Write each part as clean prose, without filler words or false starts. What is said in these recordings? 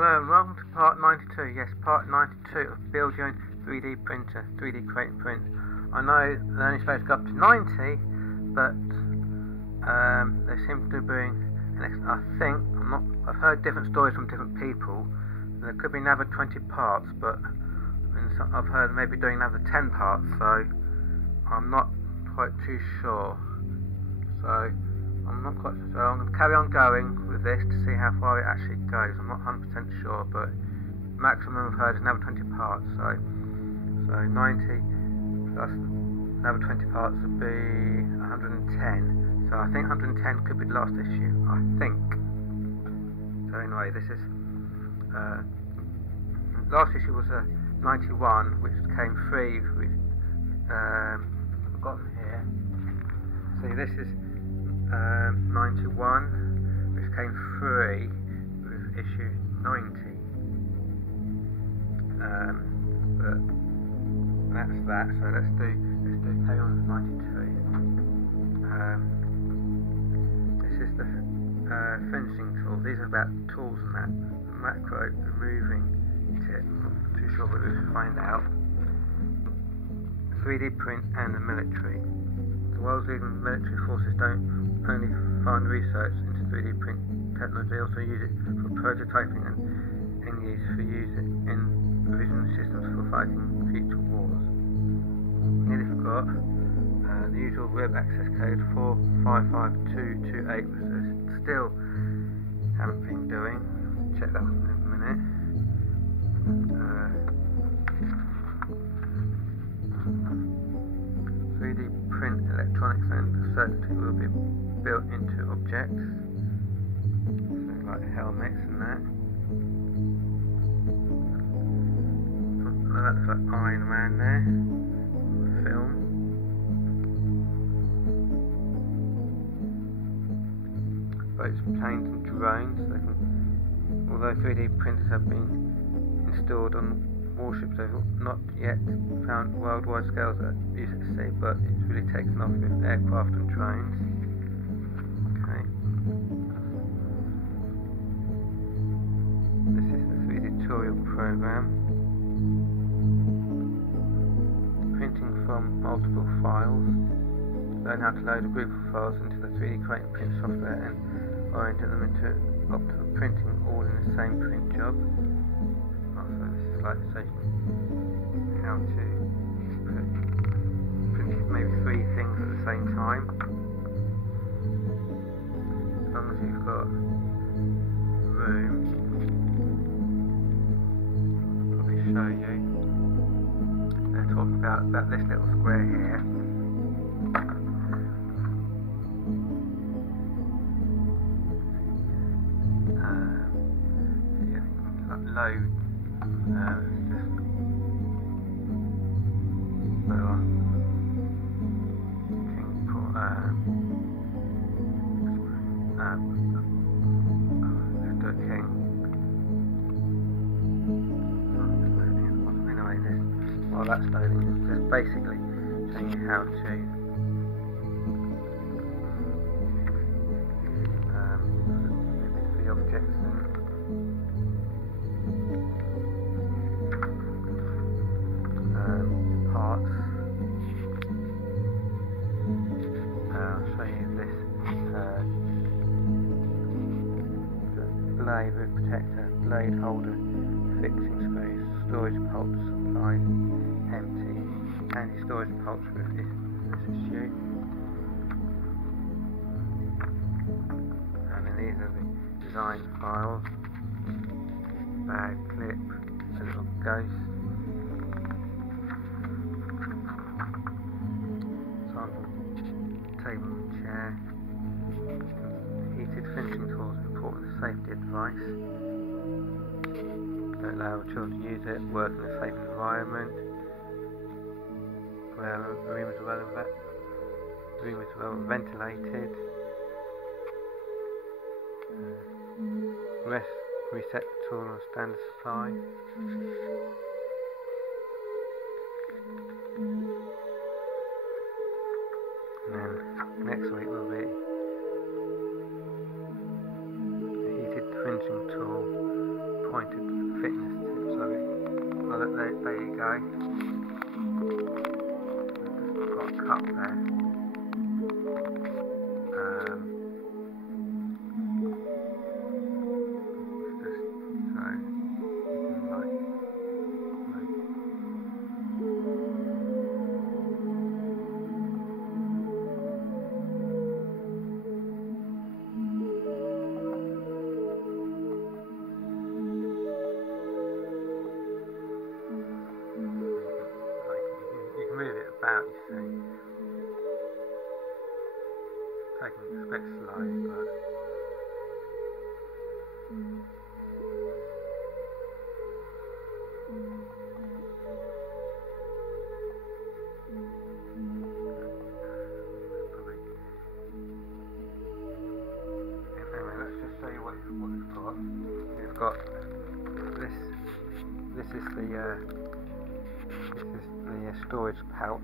Hello and welcome to part 92. Yes, part 92 of Build Your Own 3D Printer, 3D Create and Print. I know they're only supposed to go up to 90, but they seem to be doing an extra, I've heard different stories from different people. There could be another 20 parts, but I've heard maybe doing another 10 parts, so I'm not quite too sure. So I'm going to carry on going with this to see how far it actually goes. I'm not 100% sure, but maximum I've heard is another 20 parts. So 90 plus another 20 parts would be 110. So I think 110 could be the last issue. I think. So anyway, this is last issue was 91, which came free. I've forgotten here. See, this is 91, which came free with issue 90. But that's that. So let's do carry on with 92. This is the finishing tools. These are about tools and that. The macro removing tip. I'm not too sure, but we'll find out. 3D print and the military. The world's leading military forces don't only fund research into 3D print technology, they also use it for prototyping and use in provisioning systems for fighting future wars. Nearly forgot the usual web access code 455228, which I still haven't been doing. Check that one in a minute. 3D print electronics and circuitry will be built into objects, so like helmets and that. That's like Iron Man there, film. Boats, planes and drones. Although 3D printers have been installed on warships, they've not yet found worldwide scales that use it at sea, but it's really taken off with aircraft and drones. Okay. This is the 3D tutorial program. Printing from multiple files. Learn how to load a group of files into the 3D Create and Print software and orient them into optimal printing all in the same print job. Also, this is like saying how to print maybe 3 things at the same time. As long as you've got room, I'll probably show you. They're talking about this little square here. Load while that's loading, it's just basically showing you how to the objects and parts. I'll show you this blade with protector, blade holder, fixing screws, storage pulp supply, empty, anti-storage pulp with this issue. And then these are the design files, bag clip, a little ghost. Table and chair. Heated finishing tools, important safety advice. Don't allow children to use it. Work in a safe environment. Where the room is well ventilated. Reset the tool on standard supply. And then next week will be a heated finishing tool, pointed fitness tip, so there you go. I've got a cup there. Move it about, you see. Taking it a bit slow, but anyway, let's just show you what we've got. We've got this. This is the storage pouch.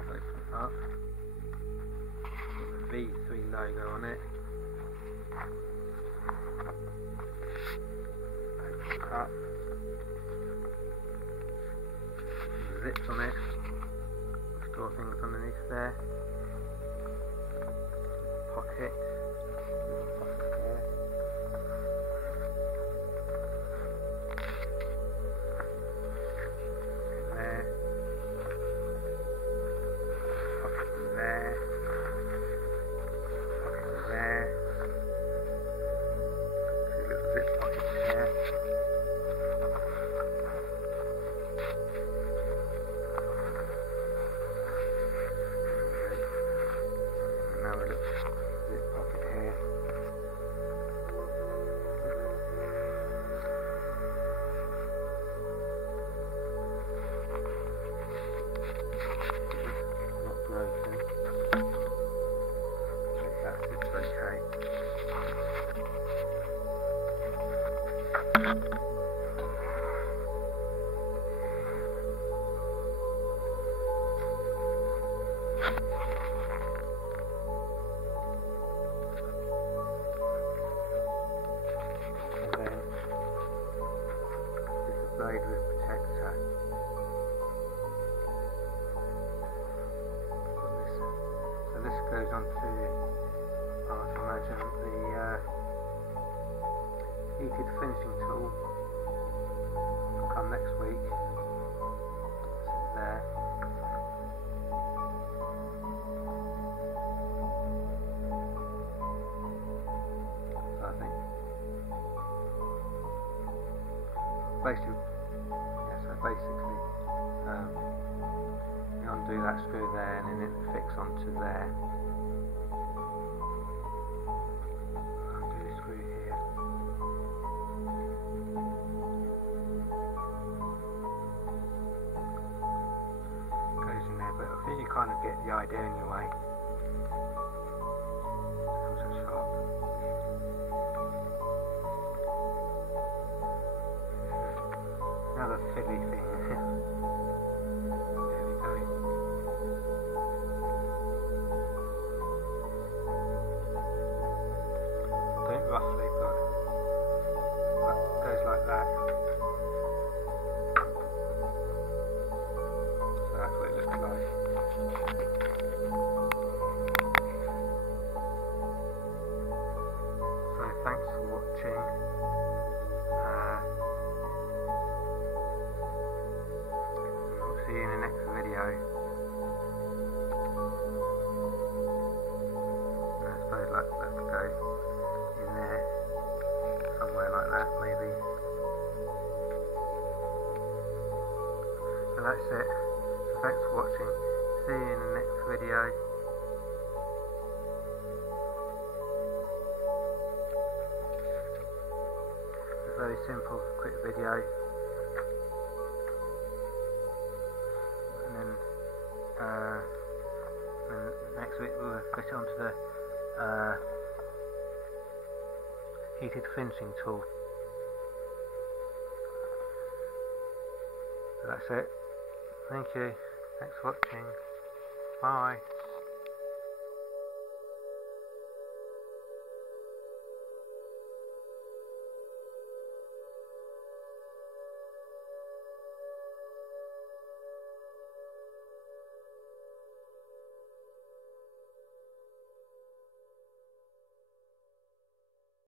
Open it up. Got the V3 logo on it. Up. Zips on it. Store things underneath there. Pocket. Little pocket there. There. Pocket there. Pocket there. Two little zip pockets there. Another little zip pocket here. Not broken. That fits okay. Blade with protector. So this goes on to, I would imagine, the heated finishing tool. Will come next week. It's there. So I think basically, you undo that screw there and then it fixes onto there. Undo the screw here. Goes in there, but I think you kind of get the idea anyway. So sharp. Another fiddly thing. There we go. Don't roughly, but it goes like that. So that's what it looks like. So thanks for watching. See you in the next video. I suppose let's go in there, somewhere like that maybe. So that's it. So thanks for watching. See you in the next video. It's a very simple, quick video. And next week we'll fit it onto the heated fencing tool. So that's it. Thank you. Thanks for watching. Bye.